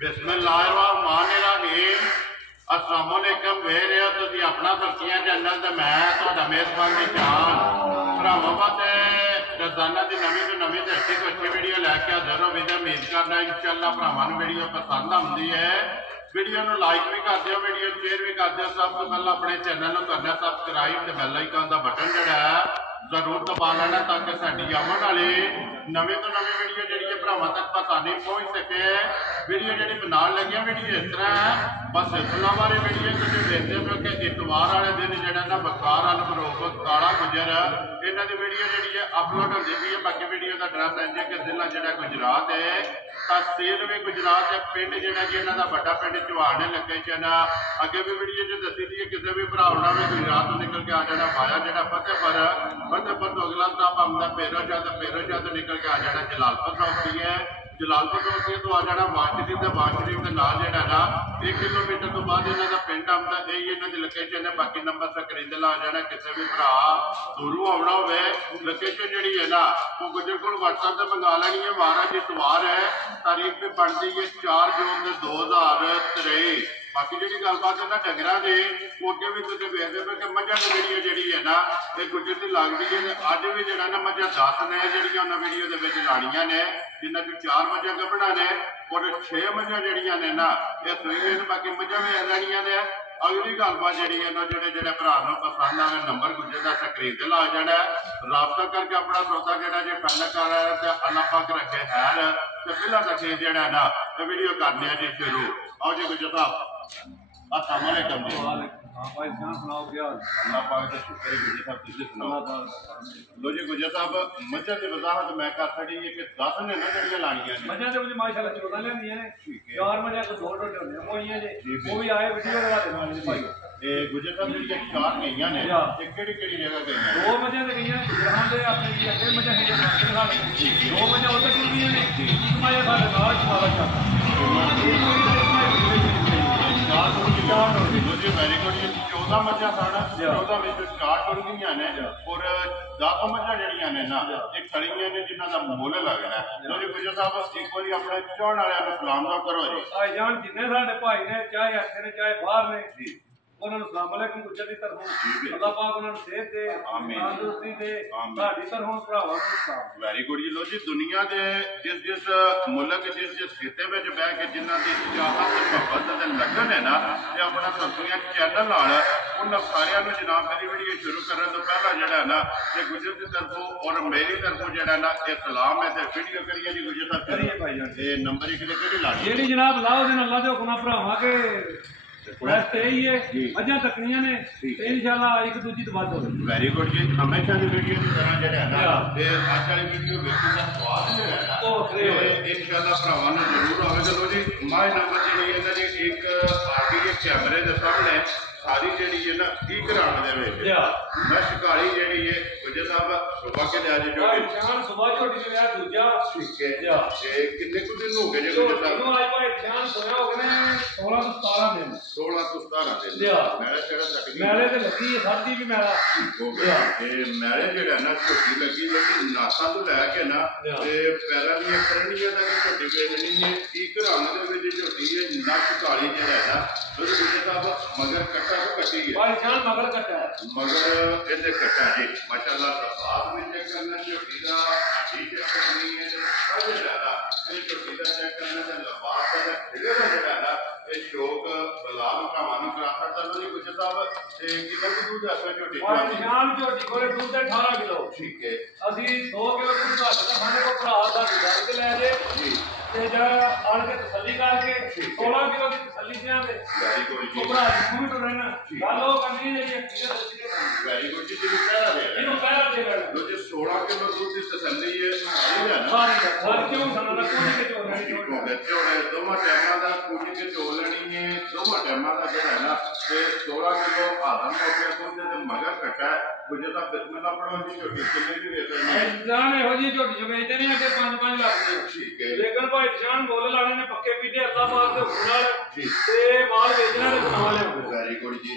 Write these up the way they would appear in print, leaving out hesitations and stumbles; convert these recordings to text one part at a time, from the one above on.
बिस्मिल्लाहिर्रहमानिर्रहीम। अस्सलाम वालेकुम। वेख रहे हो तुसीं अपना सुर्खियां चैनल ते मैं तुहाडा मेज़बान चौहान भरावां वास्ते रोजाना की नवीं तो नवीं ते अच्छी तो अच्छी वीडियो लैके हाज़र हो। उम्मीद करना इंशाअल्लाह भरावां नूं वीडियो पसंद आउंदी है। वीडियो नूं लाइक भी कर दिओ, वीडियो शेयर भी कर दिओ। सब तो पहले अपने चैनल नूं करना सबसक्राइब ते बैल आइकन दा बटन जिहड़ा है जरूर दबा लेना ताकि साडी आने वाली नवीं तो नवीं वीडियो जी भरावां तक आसानी पहुँच सके। वीडियो जी बनाने लगे वीडियो इस तरह है, बस फुलों वाली वीडियो तुम देखते हो कि इतवार वाले दिन जो ना बकार वाल फरोखत काला गुजर इन्हों की वीडियो जी है अपलोड होती पी है। बाकी वीडियो का एड्रैस इंज कि जिला जो गुजरात है, तहसील भी गुजरात है, पिंड जो कि इन्हों का बड़ा पिंड चौहान लोकेशन। अगे भी वीडियो जो दसी थी किसी भी भरा होना भी गुजरात तो निकल के आ जाना पाया जो फतेहपुर तो अगला स्टॉप आंदा फेरोशाह तो निकल के आ जाना जलालपुर चौकी है। जलालपुर चौकी तो आ जाना वाशरीफ के नाल जो ना 1 किलोमीटर तो बाद इन्हों का पिंड आता, यही इन्हों की लोकेशन है। बाकी नंबर स्क्रीन ते आ जाना। किसी भी भरा दूरों आना हो लोकेशन जी है ना वो गुजर को व्हाट्सएप से मंगा लेनी है। महाराज इतवार है, तारीख भी बनती है 4 जून 2023। बाकी जी गलबात है ना डंगर की वो अगे भी तुम देखते पे कि मझा की वीडियो जी है ना ये गुजर की लगती है। अज भी जो ना मझा 10 ने जी उन्होंने वीडियो लानिया ने, जिन्हों चो 4 मझा गभना ने और 6 मझा जड़िया ने ना ये सुई ने। बाकी मझा भी लैनिया ने। अगली गलबात जी है ना जो भरा पसंद आए नंबर गुजर का स्क्रीन से ला जाना है। राबता करके अपना सौदा जो जो फैल कर अल्लाह पाक रखे खैर तो पहला तक जो ना वीडियो करने जी शुरू। आओ जी गुजर साहब अस्सलाम वालेकुम जी। अल्लाह पाक का शुक्र है गुजर साहब, तुसीं सुनाओ। लो जी गुजर साहब मझां की वजाहत मैं कर छड़ी है कि 10 ने ना जड़ियां लानियां ने। मझां ते माशाअल्लाह 14 लेंदियां ने, 4 मझां को 2 होंदे मोइयां जे वो भी आए वीडियो लगा दे नाल भाई। ए गुजर साहब जी 4 गईयां ने ते केड़ी जगह गईयां? 2 मझां ते गईयां जहां दे अपने जी अगे मझां है जो 2 मझां उधर टुरदियां ने, एक मझां साडे नाल चुमाला जाता। वेरी गुड जी 14 मझा सन, 14 में 4 टुर गई ने और 10 मझा जड़ियां ने ना एक खड़ियां ने जिन्हों का मुल लगना है। लो जी गुजर साहब एक बार अपने चाहने वाले सलाम दो करो जी। भाईजान जिन्ने साडे भाई ने चाहे अच्छे ने चाहे बाहर ने जी उन्होंने सलाम वालेकुम गुजर की तरफों अल्लाह पाक उन्होंने सेहत दे तंदुरुस्ती दे साडी तरफों भरावां नूं सलाम। वेरी गुड जी। लो जी दुनिया के जिस मुल्क जिस खिते में बह के जिन्हों की चाहत मोहब्बत ते लगन है ना ये अपना सुर्खियां चैनल नाल उन्होंने सारियां नूं जनाब मेरी वीडियो शुरू करने तो पहला जो ना ये गुजर की तरफों और मेरी तरफों जो ना ये सलाम है तो वीडियो करिए जी गुजर साहब करिए भाईजान। ये नंबर एक कि लानी जी जनाब लाओ दिन अल्लाह दे हुक्म भरावां के बस यही है मझां तकनियां ने इंशाअल्लाह एक दूजी तो बात होगी। वेरी गुड जी। हमेशा की वीडियो की तरह जो है ना ये आज वाली वीडियो देखने का स्वाद जो है ना वो इंशाअल्लाह भरावां नूं जरूर आवेगा। चलो जी माय नंबर जी इन्हां दी एक आरडी के कैमरे के सामने सारी जी है ना ठीक कराने दे मैं शिकारी जी है गुजर साहब सुबह के लिया जी जो सुबह छोटी जो यार दूजा ठीक है कितने कुछ दिन हो गए जी गुजर साहब? आज भाई जान सोया हो गए 16 तो 17 दिन 16 तो 17 दिन मैले तेरा लगी मैले ते लगी है साडी भी मैला ठीक हो गया। ये मैले जेड़ा ना छोटी लगी लेकिन नासा तो लैके ना ते पैरां दी करनियां तक छोटी बेचनी है की कराने दे विच छोटी है नक काली जेड़ा है ना गुजर साहब मगर कट्टा तो कट्टी है भाई जान मगर कट्टा है मगर इधर कट्टा जी माशाल्लाह साथ में चेक करना छोटी दा ठीक है करनी है तो ज्यादा ये छोटी दा चेक करना ते लबास दा फिगर जेड़ा ना ये शौक बलाल भरावां करा सकदा। लो गुजर साहब कितना दूध आता छोटी भाई जान छोटी कोले दूध 18 किलो ठीक है असि 2 किलो दूध घट दा खाने को भरा दा घर के ले जे जी ते जा आड़ के तसल्ली करके 16 किलो की तसल्ली दें दे। वेरी गुड जी भरा जी तो रहना गालो करनी है ये वेरी गुड जी पहला दे इनो पहला दे लो जी 16 किलो दूध की तसल्ली है सारी है ना सारी क्यों सना ना कोनी के चो रही हो बच्चों ने दोवां टाइमां दा कोनी के चो लेनी है दोवां टाइमां दा जो है ना ते 16 किलो आधा मोटे दूध दे मगर कटा गुजर साहब बिस्मिल्लाह पढ़ो जी छोटी कितने की बेच रहे हैं जान हो जी छोटी जो बेचते नहीं आगे 5-5 लाख की ठीक है लेकिन भाई जान बोल लाने ने पक्के पीटे अल्लाह पाक दे हुक्म नाल ते माल बेचना ते कमा ले। वेरी गुड जी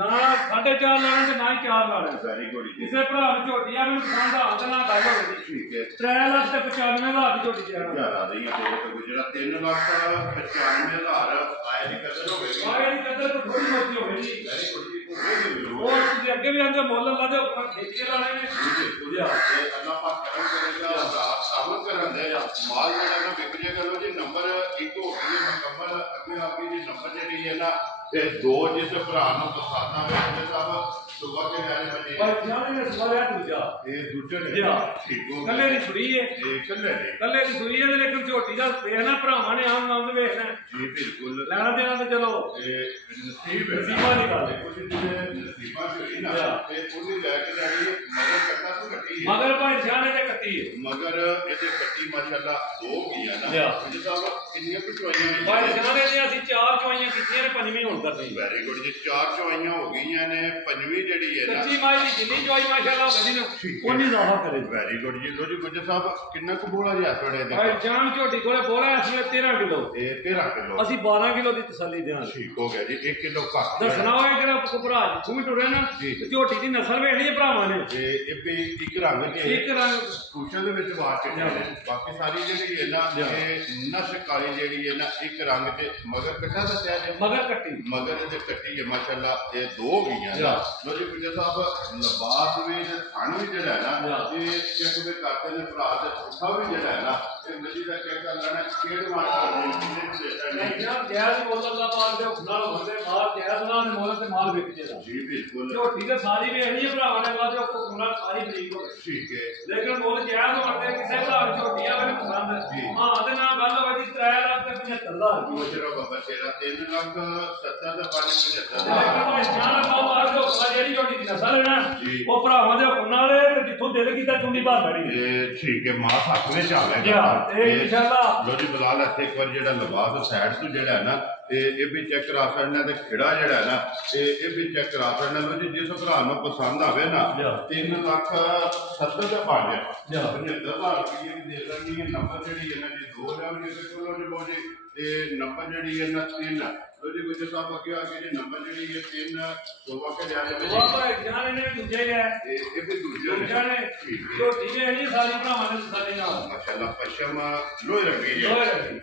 ना 4.5 लाने ते ना ही 4 लाने। वेरी गुड जी। किसी भरा ने झोटी आ मैंने पसंद आ ते ना गल हो गई। ठीक है। 3,95,000 की झोटी ज्यादा नहीं है तो जेड़ा 3,95,000 आए दी कदर हो गई। आए दी कदर तो थोड़ी मोटी हो गई जी। वेरी गुड जी। और तुझे अगे भी आंदे मुल ला दे ऊपर खींच के लाने ने। जी अल्लाह पाक करम करेगा साबित करन दे माल जेड़ा ना बिक जाएगा लो जी नंबर 1 हो गई मुकम्मल अगे आपकी जी नंबर जेडी है ना ते 2 जिस भरा नु पसंद आवे ते सब सुबह के जाने बजे पर जाने ने सुबह या दूजा ये दूजे ने ठीक हो कल्ले दी सुई है ये कल्ले दी सुई है लेकिन झोटी दा देखना भरावां ने आम नाम देखना जी बिल्कुल लेना देना तो चलो ये नसीब है नसीबा दी गल है कुछ जिने नसीबा होई ना ते ओदी लेके जानी मगर कट्टा तो कट्टी है मगर भाई जाने ते कट्टी है मगर ਇਹਦੇ ਕੱਟੀ ਮਾਸ਼ਾਅੱਲਾ 2 ਗਈਆਂ ਨਾ ਜੀ ਸਾਹਿਬ ਕਿੰਨੀਆਂ ਚੁਆਈਆਂ ਨੇ ਭਾਈ ਜਾਨੇ ਨੇ ਅਸੀਂ 4 ਚੁਆਈਆਂ ਕੀਤੀਆਂ ਨੇ ਪੰਜਵੀਂ ਹੁਣ ਕਰਨੀ ਵੈਰੀ ਗੁੱਡ ਜੀ 4 ਚੁਆਈਆਂ ਹੋ ਗਈਆਂ ਨੇ ਪੰਜਵੀਂ ਜਿਹੜੀ ਹੈ ਨਾ ਕੱਚੀ ਮਾਈ ਦੀ ਜਿੰਨੀ ਚੁਆਈ ਮਾਸ਼ਾਅੱਲਾ ਹੋ ਗਈ ਨਾ ਉਨੀ ਇਜ਼ਾਫਾ ਕਰੇ ਵੈਰੀ ਗੁੱਡ ਜੀ ਲੋ ਜੀ ਗੁੱਜਰ ਸਾਹਿਬ ਕਿੰਨਾ ਕੁ ਬੋਲਾ ਜੀ ਆਪਣੇ ਦੇ ਭਾਈ ਜਾਨ ਝੋਟੀ ਕੋਲੇ ਬੋਲਾ ਇਸ ਵੇਲੇ 13 ਕਿਲੋ ਇਹ 13 ਕਿਲੋ ਅਸੀਂ 12 ਕਿਲੋ ਦੀ ਤਸੱਲੀ ਦੇਵਾਂਗੇ ਠੀਕ ਹੋ ਗਿਆ ਜੀ 1 ਕਿਲੋ ਘੱਟ ਦੱਸਣਾ ਹੋਏ ਕਿਹੜਾ ਭਰਾ ਤੂੰ ਵੀ ਟੁਰਿਆ ਨਾ ਝੋਟੀ ਦੀ ਨਸਲ ਵੇਖਣੀ ਹੈ ਭਰਾਵਾਂ ਨੇ ਤੇ ਇਹ ਵੀ ਇੱਕ ਰੰਗ ਤੇ ਇੱਕ ਰੰਗ ਕੁਚਲ ਦੇ ਵਿੱਚ ਵਾਰ ਕੇ ਬਾਕੀ ਸਾਰੀ ਜਿਹੜੀ ਹੈ ਨਾ ਇਹ ਨਸ ਕਾਲੀ ਜਿਹੜੀ ਹੈ ਨਾ ਇੱਕ ਰੰਗ ਤੇ ਮਗਰ ਕੱਟਾ ਦੱਸਿਆ ਜੀ ਮਗਰ ਕੱਟੀ ਇਹਦੇ ਕੱਟੀ ਹੈ ਮਾਸ਼ਾਅੱਲਾ ਇਹ 2 ਗਈਆਂ ਲੋ ਜੀ ਗੁੱਜਰ ਸਾਹਿਬ ਲਬਾਸ ਵੀ ਤੇ ਥਣ ਵੀ ਜਿਹੜਾ ਹੈ ਨਾ ਇਹ ਚੈੱਕ ਵੀ ਕਰਦੇ ਨੇ ਭਰਾ ਤੇ ਪੁੱਠਾ ਵੀ ਜਿਹੜਾ ਹੈ ਨਾ ਇਹ ਮੱਜੀ ਦਾ ਚੈੱਕ ਕਰ ਲੈਣਾ ਕਿਹੜੇ ਮਾਰ ਕਰਦੇ ਨਹੀਂ ਨਾ ਜੈਜ਼ ਮੁੱਲ ਅੱਲਾਹ ਪਾਕ ਦੇ ਹੁਕਮ ਨਾਲ ਹੁੰਦੇ ਮਾਲ ਜੈਜ਼ ਨਾਲ ਦੇ ਮੁੱਲ ਤੇ ਮਾਲ ਵਿਕ ਜਾਂਦਾ ਜੀ ਬਿਲਕੁਲ ਝੋਟੀ ਤੇ ਸਾਰੀ ਵੇਖਣੀ ਹੈ ਭਰਾਵਾਂ ਨੇ ਬਾਅਦ ਹੁਕਮ ਨਾਲ ਸਾਰੀ ਬਰੀਕ ਹੋ ਗਈ ਠੀਕ ਹੈ ਲੇਕਿਨ ਮੁੱਲ ਜੈਜ਼ ਹੋਣ ਤੇ ਕਿਸੇ ਭਰਾ ਨੂੰ ਝੋਟੀ ਆਵੇ ਨੂੰ ਪਸੰਦ ਹਾਂ ਤੇ ਨਾਲ ਗੱਲ ਹੋਵੇ ਜੀ 3,75,000 ਉਹ ਜਿਹੜਾ ਬਾਬਾ ਤੇਰਾ 3,70,000 ਦਾ 5,75,000 ਜਿਹੜੀ ਝੋਟੀ ਦੀ ਨਸਲ ਹੈ ਨਾ ਉਹ ਭਰਾਵਾਂ ਦੇ ਹੁਕਮ ਨਾਲ ਤੇ ਜਿੱਥੋਂ ਦਿਲ ਕੀਤਾ ਚੁੰਡੀ ਭਰ ਲੈਣੀ ਇਹ ਠੀਕ ਹੈ ਮਾਂ ਹੱਥ ਵਿੱਚ ਆ ਗਿਆ ਇਹ ਇਨਸ਼ਾਅੱਲਾ ਲੋ ਜੀ ਬਲਾਲ ਇੱਥੇ ਇੱਕ ਵਾਰ ਜਿਹੜਾ ਲਬਾਸ ਸਾਈਡ ਤੋਂ ਜਿਹੜਾ ਹੈ ਨਾ ਇਹ ਵੀ ਚੈੱਕ ਕਰਾ ਸਕਣਾ ਤੇ ਖਿੜਾ ਜਿਹੜਾ ਹੈ ਨਾ ਇਹ ਵੀ ਚੈੱਕ ਕਰਾ ਸਕਣਾ ਲੋ ਜੀ ਜਿਸ ਭਰਾ ਨੂੰ ਪਸੰਦ ਆਵੇ ਨਾ 3,70,000 ਦਾ 75,000 ਰੁਪਏ ਦੀ ਦੇ ਦਾਂਗੇ ਨੰਬਰ ਜਿਹੜੀ ਹੈ ਨਾ ਜੀ 2 ਲੈਵਲ ਦੇ ਕੋਲੋਂ ਜੀ ਲੋ ਜੀ ਇਹ ਨੰਬਰ ਜਿਹੜੀ ਹੈ ਨਾ 3 ਲੋ ਜੀ ਗੁੱਜਰ ਸਾਹਿਬ ਅੱਗੇ ਆ ਕੇ ਜੀ ਨੰਬਰ ਜਿਹੜੀ ਹੈ 3 ਸੋਵਾ ਕੇ ਲਿਆ ਜਾਵੇ ਬਾਬਾ ਜਾਨ ਨੇ ਦੂਜੇ ਗਏ ਇਹ ਵੀ ਦੂਜੇ ਨੇ ਝੋਟੀ ਨੇ ਨਹੀਂ ਸਾਰੀ ਭਰਾਵਾਂ ਨੇ ਸਾਡੇ ਨਾਲ ਮਾਸ਼ਾਅੱਲਾ ਪਸ਼ਮ ਲੋਹੇ ਰੰਗੀ ਹੈ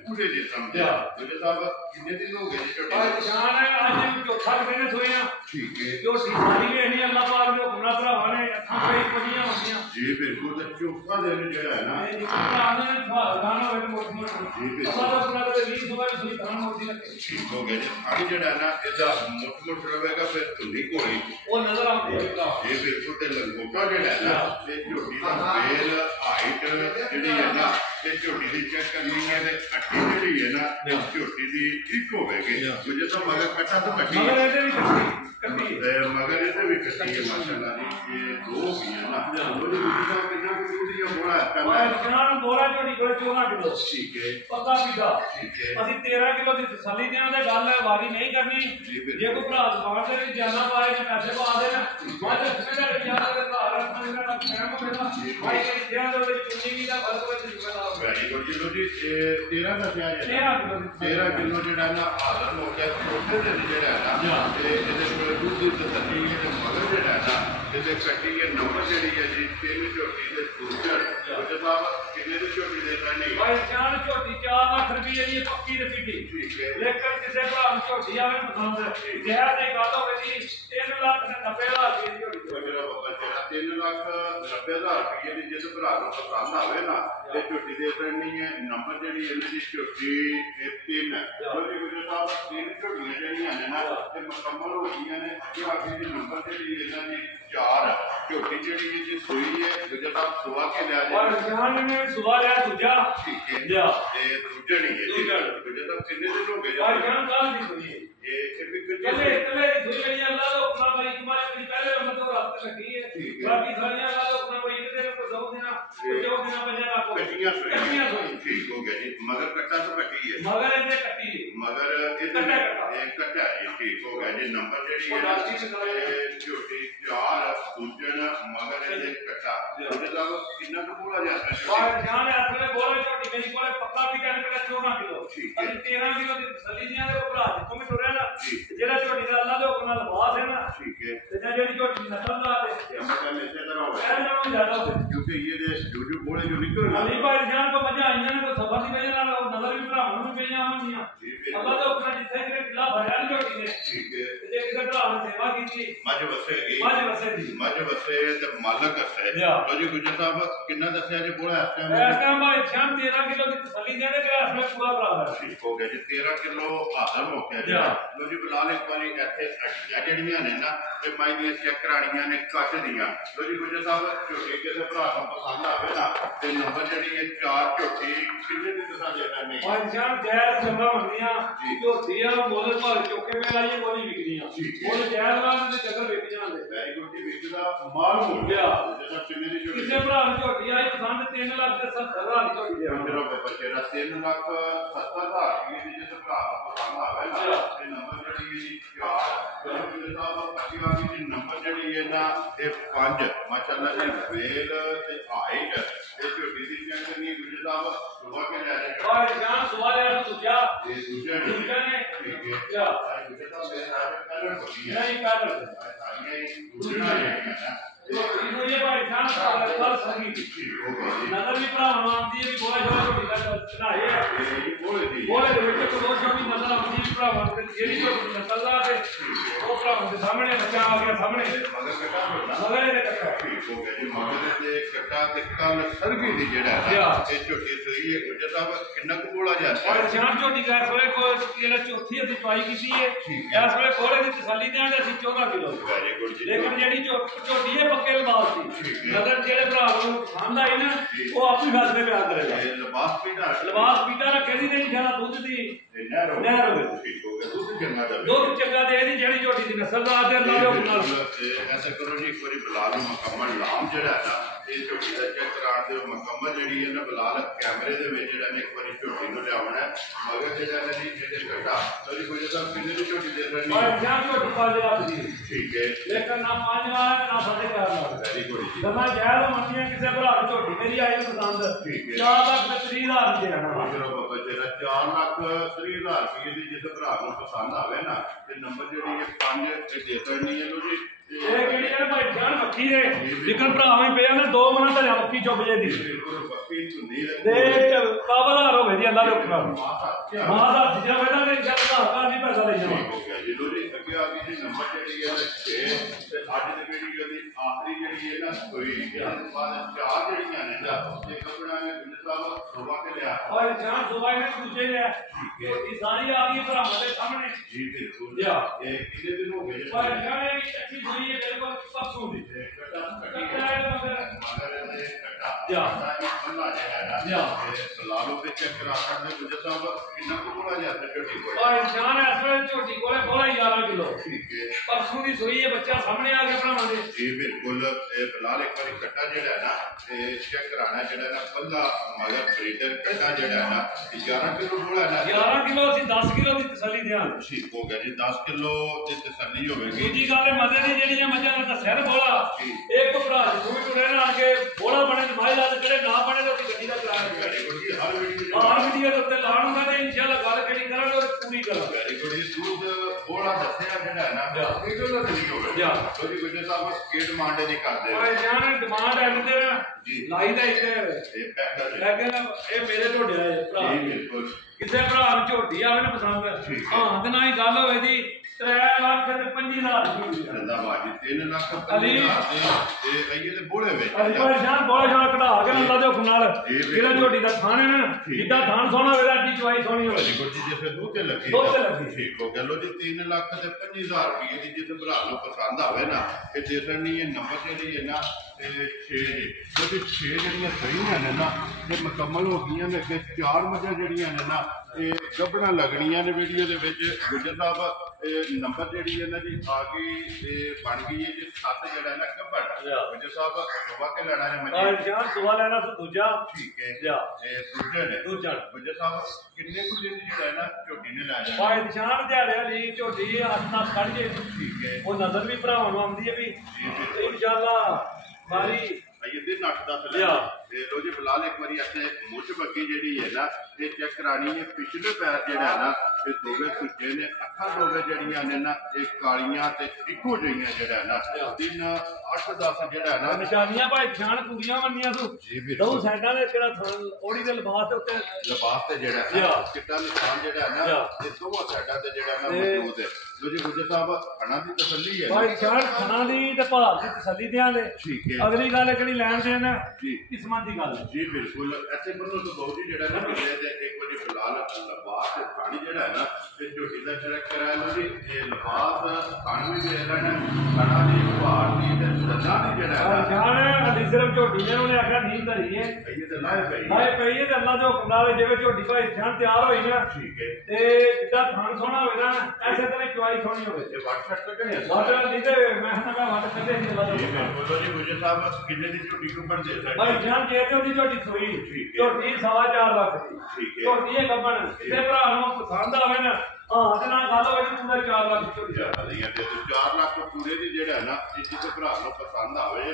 ਪੂਰੇ ਦੇ ਸਮਝਿਆ ਗੁੱਜਰ ਸਾਹਿਬ ਕਿੰਨੇ ਦਿਨ ਹੋ ਗਏ ਜੀ ਝੋਟੀ ਜਾਨ ਹੈ ਅੱਜ ਚੌਥਾ ਦਿਨ ਸੋਇਆ ਠੀਕ ਹੈ ਝੋਟੀ ਸਾਰੀ ਵੇਖਣੀ ਅੱਲਾਹ ਪਾਕ ਦੇ ਹੁਕਮ ਨਾਲ ਭਰਾਵਾਂ ਨੇ ਅੱਖਾਂ ਕੋਈ ਪੜੀਆਂ ਹੁੰਦੀਆਂ ਜੀ ਬਿਲਕੁਲ ਤੇ ਚੌਥਾ ਦਿਨ ਜਿਹੜਾ ਹੈ ਨਾ ਇਹ ਭਰਾ ਨੇ ਗਾਣਾ ਹੋਵੇ ਮੋਟ ਮੋਟ ਜੀ ਬਿਲਕੁਲ ਸਾਡਾ ਪੂਰਾ ਤੇ 20 ਸਵੇਰ ਸੂਈ ਗਾਣਾ ਮੋਟੀ ਰੱਖੇ ਠੀਕ ਹੋ ਗਿਆ ਜੀ ਆੜੀ ਜਿਹੜਾ ਹੈ ਨਾ ਇਹਦਾ ਮੁੱਠ ਰਵੇਗਾ ਫਿਰ ਧੁੰਦੀ ਘੋੜੀ ਉਹ ਨਜ਼ਰ ਆਉਂਦੀ ਹੈ ਇਹ ਬਿਲਕੁਲ ਤੇ ਲੰਗੋਟਾ ਜਿਹੜਾ ਹੈ ਨਾ ਤੇ ਝੋਟੀ ਦਾ ਵੇਲ ਹਾਈਟ ਜਿਹੜੀ ਹੈ ਨਾ ਤੇ ਝੋਟੀ ਦੀ ਚੈੱਕ ਕਰਨੀ ਹੈ ਤੇ ਅੱਠੀ ਜਿਹੜੀ ਹੈ ਨਾ ਝੋਟੀ ਦੀ ਇੱਕ ਹੋਵੇਗੀ ਮੁਝੇ ਤਾਂ ਮਗਰ ਕੱਟਾ ਤਾਂ ਕੱਟੀ ਮਗਰ ਇਹਦੇ ਵੀ ਕੱਟੀ ਮਗਰ ਇਹਦੇ ਵੀ ਕੱਟੀ ਹੈ ਮਾਸ਼ਾਅੱਲਾ ਜੀ ਇਹ 2 ਗਈਆਂ ਨਾ ਉਹਦੀ ਮੁਝੇ ਤਾਂ ਕਿੰਨਾ ਕੁ ਬੋਲਾ ਜਨਾਨ ਬੋਲਾ ਝੋਟੀ ਕੋਲ 14 ਕਿਲੋ ਠੀਕ ਹੈ ਪੱਕਾ ਪੀਦਾ ਠੀਕ ਹੈ ਅਸੀਂ 13 ਕਿਲੋ ਦੀ ਤਸੱਲੀ ਦੇਣਾ ਤੇ ਗੱਲ ਹੈ ਵਾਰੀ ਨਹੀਂ ਕਰਨੀ ਜੇ ਕੋਈ ਭਰਾ ਦੁਕਾਨ ਦੇ ਵਿੱਚ ਜਾਣਾ ਪਾਏ ਜਾਂ ਪੈਸੇ ਪਾ ਦੇਣ ਬਾਅਦ ਵਿੱਚ ਕਿਹੜਾ ਯਾਰ ਦੇ ਘਰ ਰੱਖਣ ਦਾ ਟਾਈਮ ਹੋਵੇਗਾ ਭਾਈ ਜਿਹੜੀ ਧਿਆਨ ਦੇ ਵਿੱਚ ਚੁੰਨੀ ਦਾ ਫਰਕ ਵਿੱਚ ਜ਼ਿੰਮੇਦਾਰ ਵੈਰੀ ਗੁੱਡ ਜੀ ਲੋ ਜੀ 13 ਦਾ ਪਿਆ ਜੀ 13 ਕਿਲੋ ਜਿਹੜਾ ਨਾ ਹਾਜ਼ਰ ਹੋ ਗਿਆ ਛੋਟੇ ਦੇ ਜਿਹੜਾ ਹੈ ਨਾ ਤੇ ਇਹਦੇ ਕੋਲ ਦੁੱਧ ਦੀ ਤਸੱਲੀ ਹੈ ਤੇ ਮਗਰ ਜਿਹੜਾ ਹੈ ਨਾ ਇਹਦੇ ਕੱਟੀ ਹੈ ਨੰਬਰ ਜਿਹੜੀ ਹੈ ਜੀ 3 ਝੋਟੀ ਦੇ ਦੂਜਰ ਉਹਦੇ ਬਾਅਦ ਕਿੰਨੇ ਦੀ ਝੋਟੀ ਦੇ ਦੇਣੀ ਭਾਈ ਜਾਨ ਝੋਟੀ 4 ਲੱਖ ਰੁਪਏ ਦੀ ਪੱਕੀ ਰਸੀਦੀ ਠੀਕ ਹੈ ਲੇਕਿਨ ਕਿਸੇ ਭਰਾ ਨੂੰ ਝੋਟੀ ਆਵੇ ਪਸੰਦ ਜ਼ਹਿਰ ਦੀ ਗੱਲ ਹੋਵੇ ਜੀ 3,90,000 ਰੁਪਏ ਦੀ ਝੋਟੀ ਮੇਰਾ ਬਾਬਾ ਤੇਰਾ 3,90,000 ਰੁਪਏ ਦੀ ਜਿਸ ਭਰਾ ਨੂੰ ਪਸੰਦ ਆਵੇ ਨਾ ਤੇ ਝੋਟੀ ਦੇ ਦੇਣੀ ਹੈ ਨੰਬਰ ਜਿਹੜੀ ਇਹਨਾਂ ਦੀ ਝੋਟੀ ਇਹ 3 ਉਹਦੇ ਵਿੱਚ ਸਾਹਿਬ 3 ਝੋਟੀਆਂ ਜਿਹੜੀਆਂ ਨੇ ਨਾ ਤੇ ਮੁਕੰਮਲ ਹੋ ਗਈਆਂ ਨੇ ਅੱਗੇ ਆ ਕੇ ਜੀ ਨੰਬਰ ਜਿਹੜੀ ਇਹਨਾਂ ਦੀ 4 ਝੋਟੀ ਜਿਹੜੀ ਇਹ ਜੀ ਸੋਈ ਹੈ ਗੁਜਰ ਸਾਹਿਬ ਸੁਆ ਕੇ ਲਿਆ ਜੀ ਜਾਨ ਨੇ ਸੁਆ ਲਿਆ ਦੂਜਾ ਠੀਕ ਹੈ ਲਿਆ ਤੇ ਦੂਜੇ ਨਹੀਂ ਹੈ ਜੀ ਗੁਜਰ ਸਾਹਿਬ ਕਿੰਨੇ ਦਿਨ ਹੋ ਗਏ ਜੀ ਜਾਨ ਕਾਲ ਦੀ ਸੋਈ ਹੈ ਇਹ ਵੀ ਕੱਲੇ ਦੀ ਸੋਈ ਜਿਹੜੀ ਅੱਲਾਹ ਦਾ ਹੁਕਮ ਭਾਈ ਤੁਹਾਡੇ ਕੋਲ ਪਹਿਲੇ ਮਤਲਬ ਰਾਸਤੇ ਲੱਗੀ ਹੈ ਬਾਕੀ ਸਾਰੀਆਂ ਅੱਲਾਹ ਦਾ ਹੁਕਮ ਭਾਈ ਇਹਦੇ ਤੇ ਕੋਈ ਦੋ ਦਿਨਾਂ ਪੰਜਾਂ ਰੱਖੋ ਕੱਟੀਆਂ ਸੋਈ ਠੀਕ ਹੋ ਗਿਆ ਜੀ ਮਗਰ ਕੱਟਾ ਤਾਂ ਕੱਟੀ ਹੈ ਮਗਰ ਇਹਦੇ ਕੱਟੀ ਮਗਰ ਇਹ ਕੱਟਾ ਹੈ ਠੀਕ ਹੋ ਗਿਆ ਜੀ ਨੰਬਰ ਜਿਹੜੀ ਹੈ ਝੋਟੀ 4 ਦੂਜਣ ਮਗਰ ਇਹਦੇ ਕੱਟਾ ਉਹਦੇ ਦਾ ਕਿੰਨਾ ਕੁ ਬੋਲਾ ਜਾਂਦਾ ਹੈ ਜਾਨ ਆਪਣੇ ਬੋਲੇ ਝੋਟੀ ਮੇਰੀ ਕੋਲੇ ਪੱਕਾ ਵੀ ਕਹਿੰਦੇ 14 ਕਿਲੋ ਅਸੀਂ 13 ਕਿਲੋ ਦੀ ਤਸੱਲੀ ਦੀਆਂ ਦੇ ਭਰਾ ਜਿੱਥੋਂ ਵੀ ਟੁਰਿਆ ਨਾ ਜਿਹੜਾ ਝੋਟੀ ਦਾ ਅੱਲਾ ਦੇ ਹੁਕਮ ਨਾਲ ਲਵਾਸ ਹੈ ਨਾ ਤੇ ਜਿਹੜੀ ਝੋਟੀ ਦੀ ਨਸਲ ਦਾ ਤੇ ਮਤਲਬ ਇਸੇ ਤਰ੍ਹਾਂ ਹੋਵੇ ਇਹ ਨਾਲੋਂ ਜ਼ਿਆਦਾ ਹੋਵੇ ਕਿਉਂਕਿ ਇਹਦੇ ਜੂਜੂ ਬੋਲੇ ਜੋ ਨਿਕਲਣਾ ਅਲੀ ਭਾਈ ਜਾਨ ਕੋ ਮੱਝਾਂ ਆਈਆਂ ਨੇ ਕੋਈ ਸਫਰ ਦੀ ਵਜ੍ਹਾ ਨਾਲ ਨਜ਼ਰ ਵੀ ਭਰਾ ਨੂੰ ਵੀ ਪਈਆਂ ਹੋਣਗੀਆਂ ਅੱਲਾ ਦੇ ਹੁਕਮ ਨਾਲ ਜਿੱਥੇ ਕਿਤੇ ਕਿਲਾ ਭਰਿਆ ਨਹੀਂ ਝੋਟੀ ਨੇ ਤੇ ਕਿਸੇ ਭਰਾ ਨੇ ਸੇਵਾ ਕੀਤੀ ਮੱਝ ਵਸੇਗੀ ਮੱਝ ਵਸੇ ਤੇ ਮਾਲਕ ਹਸੇ ਲੋ ਜੀ ਗੁਜਰ ਸਾਹਿਬ ਕਿੰਨਾ ਦੱਸਿਆ ਜੀ ਬੋਲਾ ਇਸ ਟਾਈਮ ਭਾਈ ਸ਼ਾਮ 13 ਕਿਲੋ ਦੀ ਤਸੱਲੀ ਦੇ ਨੇ ਕਿ ਅਸਲ ਪੂਰਾ ਬਰਾਬਰ ਠੀਕ ਹੋ ਗਿਆ ਜੀ 13 ਕਿਲੋ ਹਾਜ਼ਰ ਹੋ ਗਿਆ ਜੀ ਲੋ ਜੀ ਬਲਾਲ ਇੱਕ ਵਾਰੀ ਇੱਥੇ ਹੱਡੀਆਂ ਜਿਹੜੀਆਂ ਨੇ ਨਾ ਤੇ ਮਾਈ ਦੀਆਂ ਚੈੱਕ ਕਰਾਣੀਆਂ ਨੇ ਕੱਟ ਦੀਆਂ ਲੋ ਜੀ ਗੁਜਰ ਸਾਹਿਬ ਝੋਟੀ ਕਿਸੇ ਭਰਾ ਨੂੰ ਪਸੰਦ ਆਵੇ ਨਾ ਤੇ ਨੰਬਰ ਜਿਹੜੀ ਇਹ 4 ਝੋਟੀ ਕਿੰਨੇ ਦੀ ਦੱਸਾਂ ਦੇ ਕਰਨੀ ਭਾਈ ਸ਼ਾਮ ਜੈਰ ਜੰਮਾ ਹੁੰਦੀਆਂ ਝੋਟੀਆਂ ਮੁੱਲ ਭਾਰ ਚੁੱਕੇ ਮੇ ਲਾਈਏ ਕੋਈ ਵਿਕਦੀਆਂ ਮੁੱਲ ਜੈਰ ਵਾਲਾ ਦੇ ਚੱਕਰ ਵਿਕ ਜਾਂਦੇ ਵੈਰੀ ਗੁੱਡ ਜੀ ਵਿਕਦਾ ਮਾਲ ਹੋ ਗਿਆ ਜਿਹੜਾ ਕਿੰਨੇ ਦੀ ਝੋਟੀ ਕਿਸੇ ਭਰਾ ਨੂੰ ਝੋਟੀ ਆਈ ਪਸੰਦ 3 ਲੱਖ ਤੇ 70,000 ਦੀ ਝੋਟੀ ਦੇ ਮੇਰਾ ਬੱਚੇ ਦਾ 3,70,000 ਦੀ ਜਿਸ ਭਰਾ ਨੂੰ ਪਸੰਦ ਆਵੇ ਨਾ ਤੇ ਨੰਬਰ ਜਿਹੜੀ 4 ਗੁਜਰ ਸਾਹਿਬ ਪੱਕੀ ਵਾਲੀ ਦੀ ਨੰਬਰ ਜਿਹੜੀ ਹੈ ਨਾ ਇਹ 5 ਮਾਸ਼ਾਅੱਲਾ ਜੀ ਵੇਲ ਤੇ ਹਾਈਟ ਇਹ ਝੋਟੀ ਦੀ ਚੈੱਕ ਕਰਨੀ ਗੁਜਰ ਸਾਹਿਬ ਸੁਬਹ ਕੇ ਲੈ ਜਾਏ और जान सवाल है दूसरा ये दूसरे ने ठीक है क्या गुजर साहब मेरा कलर होती है नहीं कलर ये दूसरा है ना तो ये भाई जान कल संगीत नजर भी भरा मानती है भी बोला जो छोटी का चढ़ाए ये बोले बोले बेटे को दोस्त भी नजर आती है भरा मानते जेडी को नजर आ है वो भरा के सामने बच्चा आ गया सामने मगर कटा मगर ये कटा ठीक हो गया जी मगर ते कटा ते कल सरगी दी जेड़ा है ये छोटी सोई है गुजर साहब कितना को बोला जाता और जान छोटी का सोले को जेड़ा चौथी असी पाई कीती है इस वेले कोड़े दी तसल्ली देंगे ਅਸੀਂ 14 ਕਿਲੋ वेरी गुड जी लेकिन जेडी ਝੋਟੀ है पक्के लबास थी नजर जेड़े भरा ਨੂੰ ਪਸੰਦ ਆਈ ਨਾ ਉਹ ਆਪੀ ਫੈਸਲੇ ਪਿਆ ਕਰੇਗਾ ਲਬਾਸ ਪੀਟਾ ਰੱਖੇ ਦੀ ਨਹੀਂ ਜਾਣਾ ਦੁੱਧ ਦੀ ਨਹਿਰ ਹੋ ਠੀਕ ਹੋ ਗਿਆ ਦੁੱਧ ਚੰਗਾ ਦਾ ਦੁੱਧ ਚੰਗਾ ਦੇ ਇਹਦੀ ਜਿਹੜੀ ਝੋਟੀ ਦੀ ਨਸਲ ਦਾ ਤੇ ਅੱਲਾ ਦੇ ਹੁਕਮ ਨਾਲ ਐਸਾ ਕਰੋ ਜੀ ਇੱਕ ਵਾਰੀ ਬਲਾਲ ਨੂੰ ਮੁਕੰਮਲ ਨਾਮ ਜਿਹੜਾ ਹੈ ਨਾ ਇਹ ਝੋਟੀ ਦਾ ਚੈੱਕ ਕਰਾਉਣ ਦੇ ਮੁਕੰਮਲ ਜਿਹੜੀ ਹੈ ਨਾ ਬਲਾਲ ਕੈਮਰੇ ਦੇ ਵਿੱਚ ਜਿਹੜਾ ਨੇ ਇੱਕ ਵਾਰੀ ਝੋਟੀ ਨੂੰ ਲਿਆਉਣਾ ਮਗਰ ਜਿਹੜਾ ਨੇ ਜੀ ਇਹਦੇ ਘਟਾ ਸੋਰੀ ਕੋਈ ਤਾਂ ਕਿੰਨੇ ਦੀ ਝੋਟੀ ਦੇ ਰਹੀ ਹੈ ਜਾਂ ਝੋਟੀ 5 ਲੱਖ ਦੀ ਠੀਕ ਹੈ ਲੇਕਿਨ ਨਾ 5 ਲੱਖ ਨਾ 4.5 ਲੱਖ ਵੈਰੀ ਗੁੱਡ ਜੀ ਦਮਾ ਜਾਇਜ਼ ਮੰਨੀਆਂ ਕਿਸੇ ਭਰਾ ਨੂੰ ਝੋਟੀ ਮੇਰੀ ਆਈ ਪਸੰਦ 4 ਲੱਖ 30,000 ਦੀ ਦੇਣਾ ਚਲੋ ਬਾਬਾ ਜਿਹੜਾ 4,30,000 ਰੁਪਏ ਦੀ ਜਿਸ ਭਰਾ ਨੂੰ ਪਸੰਦ ਆਵੇ ਨਾ ਤੇ ਨੰਬਰ ਜਿਹੜੀ ਇਹ 5 ਇਹ ਦੇ ਦੇਣੀ ਹੈ ਲੋ ਜੀ ਇਹ ਕਿਹੜੀ ਹੈ ਭਾਈ ਜਾਨ ਮੱਖੀ ਦੇ ਜਿਕਰ ਭਰਾਵਾਂ ਪਿਆ ਨਾ 2 ਮਨਾਂ ਤਾਂ ਮੱਖੀ ਚੁੱਪ ਜੇ ਦੀ ਤੇ ਕਾਬਲਦਾਰ ਹੋਵੇ ਜੀ ਅੱਲਾ ਦੇ ਹੁਕਮ ਨਾਲ ਮਾਂ ਦਾ ਜਿਹੜਾ ਵੇਦਾ ਨੇ ਜਦ ਦਾ ਹੱਕਾਂ ਨਹੀਂ ਪੈਸਾ ਲੈ ਜਾਵਾਂ ਜਦੋਂ ਜੀ ਅੱਗੇ ਆ ਗਈ ਜੀ ਨੰਬਰ ਜਿਹੜੀ ਹੈ 6 ਤੇ ਅੱਜ ਦੀ ਵੀਡੀਓ ਦੀ ਆਖਰੀ ਜਿਹੜੀ ਹੈ ਨਾ ਸੋਈ ਇਹਦੇ ਬਾਅਦ 4 ਜਿਹੜੀਆਂ ਨੇ ਜਾਂ ਇਹ ਕਪੜਾ ਨੇ ਬਿੰਦ ਸਾਹਿਬ ਸੁਬਾ ਕੇ ਲਿਆ ਔਰ ਜਾਨ ਸੁਬਾ ਨੇ ਦੂਜੇ ਲਿਆ ਇਹ ਸਾਰੀ ਆ ਗਈ ਭਰਾਵਾਂ ਦੇ ਸਾਹਮਣੇ ਜੀ ਬਿਲਕੁਲ ਇਹ ਕਿੰਨੇ ਦਿਨ ਹੋ ਗਏ ਪਰ ਜਾਨੇ ਅੱਛੀ ਹੋਈ ਹੈ ਬਿਲਕੁਲ ਪਰਸੋਂ ਦੀ ਲਾਲੋ ਤੇ ਚੈੱਕ ਕਰਾ ਸਕਦੇ ਗੁਜਰ ਸਾਹਿਬ ਕਿੰਨਾ ਕੁ ਬੋਲਾ ਜਾਂਦਾ ਝੋਟੀ ਕੋਲ ਔਰ ਇਨਸਾਨ ਇਸ ਵੇਲੇ ਝੋਟੀ ਕੋਲੇ ਬੋਲਾ 11 ਕਿਲੋ ਠੀਕ ਹੈ ਪਰਸੋਂ ਦੀ ਸੋਈ ਹੈ ਬੱਚਾ ਸਾਹਮਣੇ ਆ ਗਿਆ ਭਰਾਵਾਂ ਦੇ ਜੀ ਬਿਲਕੁਲ ਇਹ ਬਲਾਲ ਇੱਕ ਵਾਰੀ ਕੱਟਾ ਜਿਹੜਾ ਹੈ ਨਾ ਇਹ ਚੈੱਕ ਕਰਾਣਾ ਜਿਹੜਾ ਨਾ ਬੰਦਾ ਮਗਰ ਬਰੀਡਰ ਕੱਟਾ ਜਿਹੜਾ ਹੈ ਨਾ 11 ਕਿਲੋ ਬੋਲਾ ਨਾ 11 ਕਿਲੋ ਅਸੀਂ 10 ਕਿਲੋ ਦੀ ਤਸੱਲੀ ਦਿਆਂਗੇ ਠੀਕ ਹੋ ਗਿਆ ਜੀ 10 ਕਿਲੋ ਦੀ ਤਸੱਲੀ ਹੋਵੇਗੀ ਦੂਜੀ ਗੱਲ ਮਜ਼ੇ ਦੀ ਜਿਹੜੀਆਂ ਮੱਝਾਂ ਦਾ ਸਿਰ ਬੋਲਾ ਇੱਕ ਭਰਾ ਜਿਵੇਂ ਟੁਰੇ ਨਾ ਕੇ ਬੋਲਾ ਬਣੇ ਤੇ ਮਾਇਲਾ ਤੇ ਜਿਹੜੇ ਨਾ ਬਣੇ ਤੇ ਅਸੀਂ ਗੱਡੀ ਦਾ ਚਲਾਨ ਕਰਾਂਗੇ ਹਰ ਵੀਡੀਓ ਦੇ ਉੱਤੇ ਲਾਣੂਗਾ ਤੇ ਇਨਸ਼ਾਅੱਲਾ ਗੱਲ ਕਿਹੜੀ ਕਰਾਂਗੇ ਉਹ ਪੂਰੀ ਕਰਾਂਗੇ ਵੈਰੀ ਗੁੱਡ ਜੀ ਦੁੱਧ ਬੋਲਾ ਦੱਸਿਆ ਜਿਹੜਾ ਹੈ ਨਾ ਵੀਡੀਓ ਦਾ ਨਹੀਂ ਹੋਵੇਗਾ ਕੋਈ ਗੁਜਰ ਸਾਹਿਬ ਕੀ ਡਿਮਾਂਡ ਨਹੀਂ ਕਰਦੇ ਓਏ ਜਾਨ ਡਿਮਾਂਡ ਐ ਤੇ ਜੀ ਲਾਈ ਦਾ ਇੱਥੇ ਇਹ ਪੈਕਾ ਜੀ ਲੇਕਿਨ ਇਹ ਮੇਰੇ ਢੋਡੇ ਆ ਭਰਾ ਜੀ ਬਿਲਕੁਲ ਕਿਸੇ ਭਰਾ ਨੂੰ ਝੋਟੀ ਆਵੇ ਨਾ ਪਸੰਦ ਹਾਂ ਤੇ ਨਾ ਹੀ ਗੱਲ ਹੋਵੇ ਦੀ 3,25,000 ਜਿੰਦਾਬਾਦ ਜੀ 3,25,000 ਤੇ ਅਈਏ ਦੇ ਬੋਲੇ ਵਿੱਚ ਪਰੇਸ਼ਾਨ ਬੋਲੇ ਜਾਨ ਕਢਾ ਕੇ ਅੱਲਾ ਦੇ ਹੁਕਮ ਨਾਲ ਜਿਹੜਾ ਝੋਟੀ ਦਾ ਥਾਣ ਹੈ ਨਾ ਜਿੱਦਾਂ ਥਾਣ ਸੋਹਣਾ ਹੋਵੇ ਅੱਡੀ ਚਵਾਈ ਸੋਹਣੀ ਹੋਵੇ ਗੁੱਡ ਜੀ ਜੇ ਫਿਰ ਦੁੱਧ ਤੇ ਲੱਗੀ ਠੀਕ ਹੋ ਗਿਆ ਲੋ ਜੀ 3,25,000 ਰੁਪਏ ਦੀ ਜਿਸ ਭਰਾ ਨੂੰ ਪਸੰਦ ਆਵੇ ਨਾ ਇਹ ਦੇ ਦੇਣੀ ਇਹ ਨੰਬਰ ਜਿਹੜੀ ਹੈ ਨਾ ਤੇ 6 ਜੀ ਕਿਉਂਕਿ 6 ਜਿਹੜੀਆਂ ਸਹੀਆਂ ਨੇ ਨਾ ਇਹ ਮੁਕੰਮਲ ਹੋ ਗਈਆਂ ਨੇ ਅੱਗੇ 4 ਮੱਝਾਂ ਜਿਹੜੀਆਂ ਨੇ ਨਾ ਇਹ ਗੱਭਣਾ ਲੱਗਣੀਆਂ ਨੇ ਵੀਡੀਓ ਦੇ ਵਿੱਚ ਗੁਜਰ ਸਾਹਿਬ ਇਹ ਨੰਬਰ ਜਿਹੜੀ ਹੈ ਨਾ ਜੀ ਆ ਗਈ ਇਹ ਬਣ ਗਈ ਹੈ ਜੀ 7 ਜਿਹੜਾ ਨਾ ਗੱਭਣ ਗੁਜਰ ਸਾਹਿਬ ਸੁਬਾ ਕੇ ਲੈਣਾ ਹੈ ਮੱਝਾਂ ਜਾਨ ਸੁਬਾ ਲੈਣਾ ਤੇ ਦੂਜਾ ਠੀਕ ਹੈ ਇਹ ਦੂਜਾ ਗੁਜਰ ਸਾਹਿਬ ਕਿੰਨੇ ਕੁ ਦਿਨ ਜਿਹੜਾ ਨਾ ਝੋਟੀ ਨੇ ਲੈ ਜਾਣਾ ਭਾਈ ਨਿਸ਼ਾਨ ਦਿਹਾੜਿਆਂ ਲਈ ਝੋਟੀ 8-10 ਕੱਢ ਜੇ ਠੀਕ ਹੈ ਉਹ ਨਜ਼ਰ ਵੀ ਭਰਾਵਾਂ ਨੂੰ ਆਉਂਦੀ ਹੈ ਵੀ ਇਨਸ਼ਾਅੱਲਾ ਮਾਰੀ ਇਹ ਦਿਨ 8-10 ਲੈ ਤੇ ਲੋ ਜੀ ਬਲਾਲ ਇੱਕ ਵਾਰੀ ਆਪਣੇ ਮੁੱਛ ਬੱਗੀ ਜਿਹੜੀ ਹੈ ਨਾ ये चेक करानी है पिछले पैर जिहड़ा है ना ये दोवे सुच्चे ने अखां दोवे जड़ियां ने ना एक कालियां ते इक्को जिहियां जिहड़ा है ना 3 8 10 जिहड़ा है ना निशानियां भाई जान पूरियां बननियां तू दो साइडां दे जेड़ा ओड़ी दे लिबास दे उत्ते जिहड़ा है चिट्टा निशान जिहड़ा है ना ये दोवां साइडां ते जिहड़ा ना मौजूद है जी गुजर साहब खाना दी तसल्ली है भाई जान खाना दी ते भाव दी तसल्ली देयां दे ठीक है अगली गल किहड़ी लैन देन जी किस्मत दी गल जी बिल्कुल ऐसे बनो तो बहुत ही जिहड़ा ना मिले ते एक बारी फिलहाल लिबास ते खानी जिहड़ा है ना ते झोटी दा चेक करा लो जी ये लिबास खान भी दे रहे हैं खाना दी भार दी ते दंदां दी जिहड़ा है जान अली सिर्फ झोटी ने उन्हें आख्या नींद धरी है ये ते लाए पई है ते अल्लाह दे हुक्म नाल जिवें झोटी भाई जान तैयार होई ना ठीक है ते जिद्दां थान सोहना होवे ना ऐसे तरह चुआई सोहनी होवे ये वाट कट के नहीं वाट ली ते मैं ना वाट कटे नहीं अल्लाह जी बिल्कुल जी गुजर साहब किन्ने दी झोटी को बन दे सकते भाई जान जे ते ओदी झोटी सोई झोटी 4.5 लाख दी ठीक है झोटी है गब्बन किसे भरा ਨੂੰ ਪਸੰਦ ਆਵੇ ਨਾ ਹਾਂ ਤੇ ਨਾਲ ਗੱਲ ਹੋਵੇ ਕਿ ਪੂਰਾ 4 ਲੱਖ ਝੋਟੀ ਜ਼ਿਆਦਾ ਨਹੀਂ ਹੈ ਤੇ 4 ਲੱਖ ਪੂਰੇ ਦੀ ਜਿਹੜਾ ਨਾ ਇਹ ਕਿਸੇ ਭਰਾ ਨੂੰ ਪਸੰਦ ਆਵੇ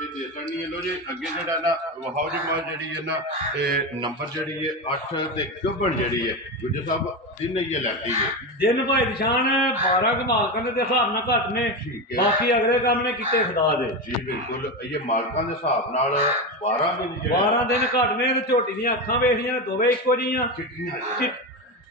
ਇਹ ਦੇ ਸਕਣੀ ਹੈ ਲੋ ਜੀ ਅੱਗੇ ਜਿਹੜਾ ਨਾ ਵਹਾਓ ਜੀ ਮਾਂ ਜਿਹੜੀ ਹੈ ਨਾ ਇਹ ਨੰਬਰ ਜਿਹੜੀ ਹੈ 8 ਤੇ ਗੱਬਣ ਜਿਹੜੀ ਹੈ ਗੁੱਜਰ ਸਾਹਿਬ ਦਿਨ ਇਹ ਲੈਂਦੀ ਹੈ ਦਿਨ ਭਾਈ ਨਿਸ਼ਾਨ 12 ਮਾਲਕਾਂ ਦੇ ਹਿਸਾਬ ਨਾਲ ਘੱਟ ਨੇ ਬਾਕੀ ਅਗਲੇ ਕੰਮ ਨੇ ਕੀਤੇ ਖੁਦਾ ਦੇ ਜੀ ਬਿਲਕੁਲ ਇਹ ਮਾਲਕਾਂ ਦੇ ਹਿਸਾਬ ਨਾਲ 12 ਦਿਨ ਜਿਹੜੇ 12 ਦਿਨ ਘੱਟ ਨੇ ਤੇ ਝੋਟੀ ਦੀਆਂ ਅੱਖਾਂ ਵੇਖੀਆਂ ਦੋਵੇਂ ਇੱਕੋ ਜਿਹੀਆਂ ਚਿੱਟੀਆਂ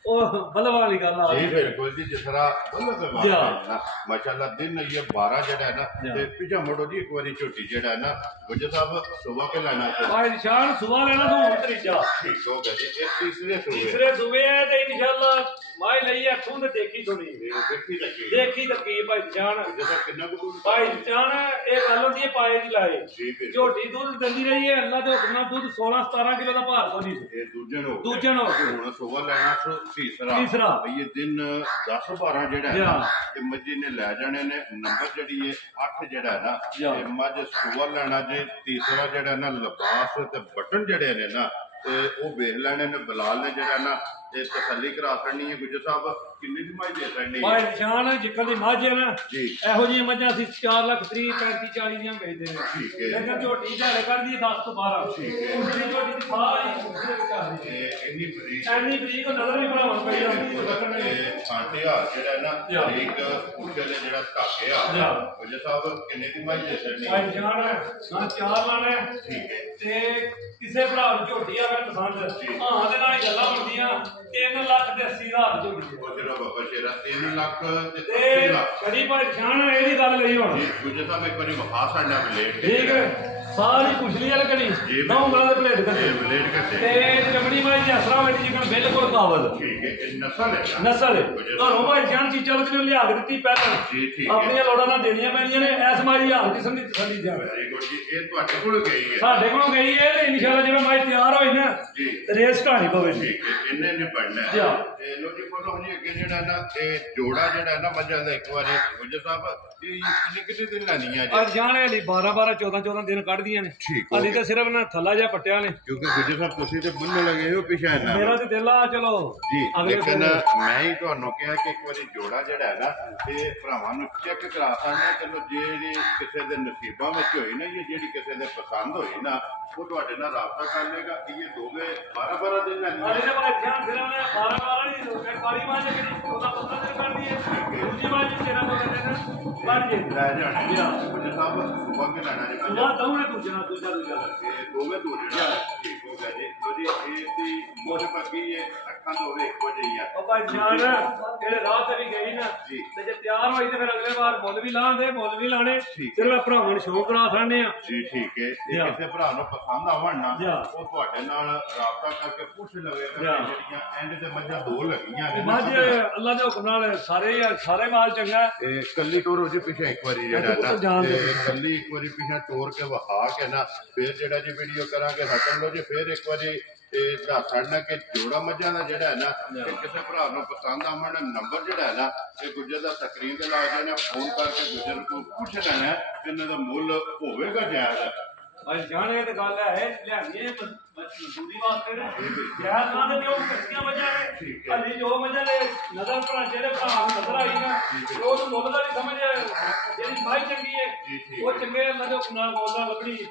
ਉਹ ਬਲਵਾ ਵਾਲੀ ਗੱਲ ਆ ਜੀ ਬਿਲकुल जी जिस तरह बल्लभ है ना माशाल्लाह दिन ये 12 जेड़ा है ना ते पिछा मोड़ो जी एक बारी झोटी जेड़ा है ना गुजर साहब सुबह के लाना है भाई निशान सुबह लेना तो हम तरीजा ठीक हो गया जी ये तीसरे सुबह है ते इंशाल्लाह माई लई अखों ते देखी सुनी देखी तकी भाई निशान जैसा कितना को भाई निशान ये गल होंदी है पाए दी लाए झोटी दूध दंदी रही है अल्लाह दे हुक्म नाल दूध 16 17 किलो दा भार कोनी ये दूजन हो हुन सुबह लेना तीसरा ये दिन 10-12 जेड़ा है ना ते मज्जी ने ले जाने ने नंबर जड़ी है 8 जेड़ा है ना ते मज सुबह लेना जे तीसरा जेड़ा ना लिबास ते बटन जेड़े ने ना ते ओ वेख लेने ने बिलाल ने जेड़ा ना ते तसल्ली करा सकनी है गुजर साहब किन्नी दी मज दे सकनी भाई निशान जिक्र दी मज है ना जी एहो जी मज्जां ਅਸੀਂ 4 ਲੱਖ 30 35 40 ਦੀਆਂ ਵੇਚਦੇ ਨੇ ठीक है लेकिन झोटी ਝਾੜੇ ਕਰਦੀ है 10 ਤੋਂ 12 ठीक है ਉਸਦੀ ਝੋਟੀ ਦੀ ਸਾਰੀ ਉਸਦੇ ਵਿੱਚ ਆ ਰਹੀ ਹੈ ਇੰਨੀ ਬਰੀਕ ਨਜ਼ਰ ਵੀ ਬਣਾਉਣ ਪਈ ਜਾਂਦੀ ਹੈ ਛਾਂਟੇ ਹਾਰ ਜਿਹੜਾ ਨਾ ਬਰੀਕ ਉੱਚੇ ਦੇ ਜਿਹੜਾ ਧਾਗੇ ਆ ਗੁਜਰ ਸਾਹਿਬ ਕਿੰਨੇ ਦੀ ਮਜ ਦੇ ਸਕਣੀ ਭਾਈ ਜਾਨ ਨਾ 4 ਲਾਣਾ ठीक है ਤੇ ਕਿਸੇ ਭਰਾ ਨੂੰ ਝੋਟੀ ਆਵੇ ਪਸੰਦ ਹਾਂ ਦੇ ਨਾਲ ਹੀ ਗੱਲਾਂ ਹੁੰਦੀਆਂ 3 ਲੱਖ ਤੇ 80 ਹਜ਼ਾਰ ਝੋਟੀ ਉਹ ਜਿਹੜਾ ਬਾਬਾ ਸ਼ੇਰਾ 3 ਲੱਖ ਤੇ 80 ਲੱਖ ਕਦੀ ਭਾਈ ਜਾਨ ਇਹਦੀ ਗੱਲ ਲਈ ਹੁਣ ਗੁਜਰ ਸਾਹਿਬ ਇੱਕ ਵਾਰੀ ਵਖਾ ਸਾਡਾ ਬਲੇਡ ਠੀਕ ਹੈ ਸਾਰੀ ਪੁਛਲੀ ਵਾਲ ਕਣੀ ਨੌ ਉਂਗਲਾਂ ਦੇ ਬਲੇਡ ਕੱਟੇ ਤੇ ਚਮੜੀ ਵਾਲੀ ਦੀ ਅਸਰਾ ਵਾਲੀ ਜਿਕਣ ਬਿਲਕੁਲ ਕਾਬਲ ਠੀਕ ਹੈ ਇਹ ਨਸਲ ਹੈ ਤੁਹਾਨੂੰ ਭਾਈ ਜਾਨ ਚੀਜ਼ਾਂ ਵਿੱਚ ਲਿਆ ਕੇ ਦਿੱਤੀ ਪਹਿਲਾਂ ਜੀ ਠੀਕ ਆਪਣੀਆਂ ਲੋੜਾਂ ਨਾਲ ਦੇਣੀਆਂ ਪੈਣੀਆਂ ਨੇ ਐਸ ਮਾਰੀ ਹਾਲ ਕਿਸਮ ਦੀ ਤਸੱਲੀ ਜਾਵੇ ਵੈਰੀ ਗੁੱਡ ਜੀ ਇਹ ਤੁਹਾਡੇ ਕੋਲ ਗਈ ਹੈ ਸਾਡੇ ਕੋਲੋਂ ਗਈ ਹੈ ਤੇ ਇਨਸ਼ਾਅੱਲਾ ਜਿਵੇਂ ਮਾਈ ਤਿਆਰ ਹੋਈ ਨਾ ਜੀ ਰੇਸ ਢਾਣੀ ਪਵੇ ਜੀ ਠੀਕ ਹੈ ਇੰਨੇ ਨੇ ਪੜਨਾ ਹੈ ਤੇ ਲੋਕੀ ਕੋਲੋਂ ਜੀ ਅੱਗੇ ਜਿਹੜਾ ਨਾ ਇਹ ਜੋੜਾ ਜਿਹੜਾ ਨਾ ਮੱਝਾਂ ਦਾ ਇੱਕ ਵਾਰੀ ਗੁਜਰ ਸਾਹਿਬ ਇਹ ਕਿੰਨੇ ਦਿਨ ਲੈਣੀਆਂ ਜੀ ਅੱਜ ਜਾਣੇ ਲਈ 12 14 ਦਿਨ ਕੱਢਦੀਆਂ ਨੇ ਹਾਲੀ ਤਾਂ ਸਿਰਫ ਨਾ ਥੱਲਾ ਜਿਹਾ ਪੱਟਿਆ ਨੇ ਕਿਉਂਕਿ ਗੁਜਰ ਸਾਹਿਬ ਤੁਸੀਂ ਤੇ ਬੰਨ ਲਗੇ ਹੋ ਪਿਛਾ ਨਾ ਮੇਰਾ ਤੇ ਦਿਲ ਆ ਚਲੋ ਜੀ ਲੇਕਿਨ ਮੈਂ ਹੀ ਤੁਹਾਨੂੰ ਕਿਹਾ ਕਿ ਇੱਕ ਵਾਰੀ ਜੋੜਾ ਜਿਹੜਾ ਹੈ ਨਾ ਇਹ ਭਰਾਵਾਂ ਨੂੰ ਚੈੱਕ ਕਰਾ ਸਕਦੇ ਚਲੋ ਜਿਹੜੀ ਕਿਸੇ ਦੇ ਨਸੀਬਾਂ ਵਿੱਚ ਹੋਈ ਨਾ ਇਹ ਜਿਹੜੀ ਕਿਸੇ ਦੇ ਪਸੰਦ ਹੋਈ ਨਾ ਉਹ ਤੁਹਾਡੇ ਨਾਲ ਰਾਬਤਾ ਕਰ ਲੇਗਾ ਇਹ ਦੋਵੇਂ 12 ਦਿਨ ਲੈਣੀਆਂ ਹਾਲੇ ਤਾਂ ਭਾਈ ਜਾਨ ਸਿਰਫ ਨੇ 12 ਨਹੀਂ ਕਾਲੀ ਮਾਂ ਜਿਹੜੀ 14 ਦਿਨ ਕੱਢਦੀ ਹੈ ਦੂਜੀ ਮਾਂ ਜੀ 13 ਦਿਨ ਕੱਢ ਜੇ ਲੈ ਜਾਣੇ ਗੁਜਰ ਸਾਹਿਬ ਸੁਬਹ ਕੇ ਲੈਣਾ ਜੀ ਸੁਬਹ ਦੋਵੇਂ ਦੂਜਾ ਇਹ ਦੋਵੇਂ ਦੋ ਜਿਹੜਾ ਠੀਕ ਹੋ ਗਿਆ ਜੀ ਉਹਦੀ ਇਹ ਦੀ ਮੋਹ ਪੱਕੀ ਹੈ ਅੱਖਾਂ ਦੋਵੇਂ ਇੱਕੋ ਜਿਹੀਆਂ ਉਹ ਭਾਈ ਜਾਨ ਜਿਹੜੇ ਰਾਹ ਤੇ ਵੀ ਗਈ ਨਾ ਤੇ ਜੇ ਤਿਆਰ ਹੋਈ ਤੇ ਫਿਰ ਅਗਲੇ ਵਾਰ ਮੁੱਲ ਵੀ ਲਾਉਂਦੇ ਮੁੱਲ ਵੀ ਲਾਣੇ ਸਿਰਫ ਭਰਾਵਾਂ ਨੂੰ ਸ਼ੌਂਕ ਕਰਾ ਸਕਦੇ ਆ ਜੀ ਠੀਕ ਹੈ ਜੇ ਕਿਸੇ ਭਰਾ ਨੂੰ ਪਸੰਦ ਆਵਣ ਨਾ ਉਹ ਤੁਹਾਡੇ ਨਾਲ ਰਾਬਤਾ ਕਰਕੇ ਪੁੱਛ ਲਵੇਗਾ ਜਿਹੜੀਆਂ ਐਂਡ ਤੇ ਮੱਝਾਂ ਦੋ ਲੱਗੀਆਂ ਨੇ ਮੱਝ ਅੱਲਾ ਦੇ ਹੁਕਮ ਨਾਲ ਸਾਰੇ ਮਾਲ ਚੰਗਾ ਇਹ ਕੱਲੀ ਟੋਰ ਹੋ ਜੀ ਪਿਛੇ ਇੱਕ ਵਾਰੀ ਜਿਹੜਾ ਨਾ ਤੇ ਕੱਲੀ ਇੱਕ ਵਾਰੀ ਪਿਛੇ ਟੋਰ ਕੇ ਵਹਾ ਕੇ ਨਾ ਫਿਰ ਜਿਹੜਾ ਜੀ ਵੀਡੀਓ ਕਰਾਂਗੇ ਹਟਣ ਲੋ ਜੀ ਫਿਰ ਇੱਕ ਵਾਰੀ ਇਹ ਦੱਸਣਾ ਕਿ ਜੋੜਾ ਮੱਝਾਂ ਦਾ ਜਿਹੜਾ ਹੈ ਨਾ ਕਿਸੇ ਭਰਾ ਨੂੰ ਪਸੰਦ ਆਵਣ ਨੰਬਰ ਜਿਹੜਾ ਹੈ ਨਾ ਇਹ ਗੁਜਰ ਦਾ ਸਕਰੀਨ ਤੇ ਲਾ ਜਾਣਾ ਫੋਨ ਕਰਕੇ ਗੁਜਰ ਨੂੰ ਪੁੱਛ ਲੈਣਾ ਇਹਨਾਂ ਦਾ ਮੁੱਲ ਹੋਵੇਗਾ ਜਾਇਜ਼ ਭਾਈ ਜਾਣੇ ਤੇ ਗੱਲ ਹੈ ਲਿਆਂਦੀ दूरी वास्ते ने गैर ना दे जो कच्चियां वजह है हली जो वजह ने नजर पर जेड़े भरा नजर आई ना वो तो मुੱਲ ਦਾ ਨਹੀਂ ਸਮਝ ਜਿਹੜੀ ਸਾਈ ਚੰਗੀ ਹੈ ਉਹ ਚੰਗੇ ਨਜ਼ਰ ਨਾਲ ਬੋਲਦਾ ਲੱਭਣੀ ਤੇ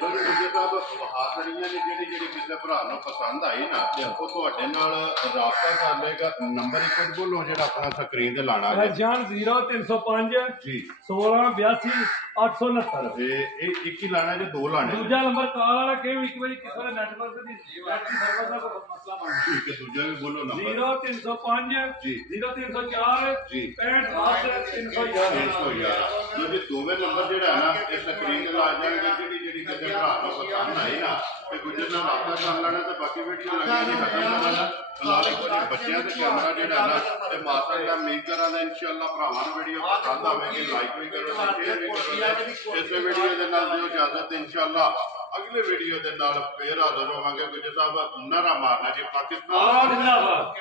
ਦੋਵੇਂ ਦੂਜੇ ਸਾਹਿਬ ਵਹਾਖੜੀਆਂ ਨੇ ਜਿਹੜੀ ਕਿਸੇ ਭਰਾ ਨੂੰ ਪਸੰਦ ਆਈ ਨਾ ਉਹ ਤੁਹਾਡੇ ਨਾਲ ਰਾਬਤਾ ਕਰ ਲੇਗਾ ਨੰਬਰ ਇੱਕ ਬੋਲੋ ਜਿਹੜਾ ਆਪਣਾ ਸਕਰੀਨ ਤੇ ਲਾਣਾ ਹੈ ਜਾਨ 0305 ਜੀ 1682 869 ਤੇ ਇਹ ਇੱਕ ਹੀ ਲਾਣਾ ਜੇ ਦੋ ਲਾਣੇ ਦੂਜਾ ਨੰਬਰ ਕਾਲ ਵਾਲਾ ਕਿ ਇੱਕ ਵਾਰੀ ਕਿਸੇ ਦਾ ਨੈਟਵਰਕ ਦੀ ਬੈਟਰੀ ਸਰਵਿਸ ਦਾ ਕੋਈ ਮਸਲਾ ਬਣ ਠੀਕ ਹੈ ਦੂਜਾ ਵੀ ਬੋਲੋ ਨੰਬਰ 0305 ਜੀ 0304 ਜੀ 6511 ਜੇ ਦੋਵੇਂ ਨੰਬਰ ਜਿਹੜਾ ਹੈ ਨਾ ਇਹ ਸਕਰੀਨ ਤੇ ਲਾ ਜਾਣਗੇ ਜਿਹੜੀ ਕਿਸੇ ਭਰਾ ਨੂੰ ਪਸੰਦ ਆਈ ਨਾ ਤੇ ਗੁਜਰ ਨਾਲ ਰਾਬਤਾ ਕਰ ਲੈਣਾ ਤੇ ਬਾਕੀ ਵੀਡੀਓ ਲੱਗਣੀ ਖਤਮ ਕਰ ਲੈਣਾ ਫਿਲਹਾਲ ਇੱਕ ਵਾਰੀ ਬੱਚਿਆਂ ਤੇ ਕੈਮਰਾ ਜਿਹੜਾ ਨਾ ਤੇ ਮਾਤਾ ਦਾ ਉਮੀਦ ਕਰਾਂਗਾ ਇਨਸ਼ਾਅੱਲਾ ਭਰਾਵਾਂ ਨੂੰ ਵੀਡੀਓ ਪਸੰਦ ਆਵੇਗੀ ਲਾਈਕ ਵੀ ਕਰੋ ਸ਼ੇਅਰ ਵੀ ਕਰੋ ਇਸੇ ਵੀਡੀਓ ਦੇ ਨਾਲ ਦਿਓ ਇਜਾਜ਼ਤ ਇਨਸ਼ਾਅੱਲਾ ਅਗਲੇ ਵੀਡੀਓ ਦੇ ਨਾਲ ਫੇਰ ਹਾਜ਼ਰ ਹੋਵਾਂਗੇ ਗੁਜਰ ਸਾਹਿਬ ਨਾਰਾ ਮਾਰਨਾ ਜੀ ਪਾਕਿਸਤਾਨ ਜ਼ਿੰਦਾਬਾਦ।